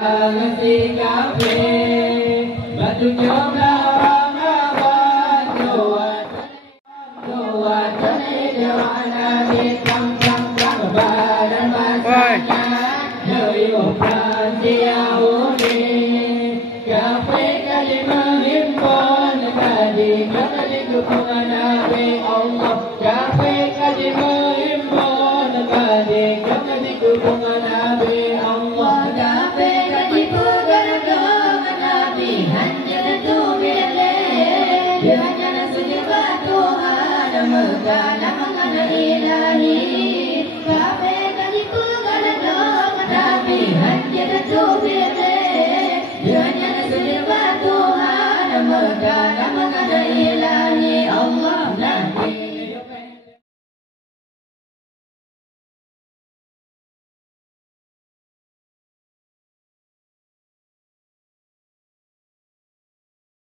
Nasi kafe, batu jombla mawar doa doa tani doana di tam tam tam badan masanya dari operan dia uni kafe kali menghimpun kali kali dukungan Nabi Allah kafe kali menghimpun kali kali dukungan Nabi Allah kafe Karena mengenai ilahi, kafe kaji pengadang Nabi hanya tertutup hanya sudah Tuhan. Karena mengenai ilahi.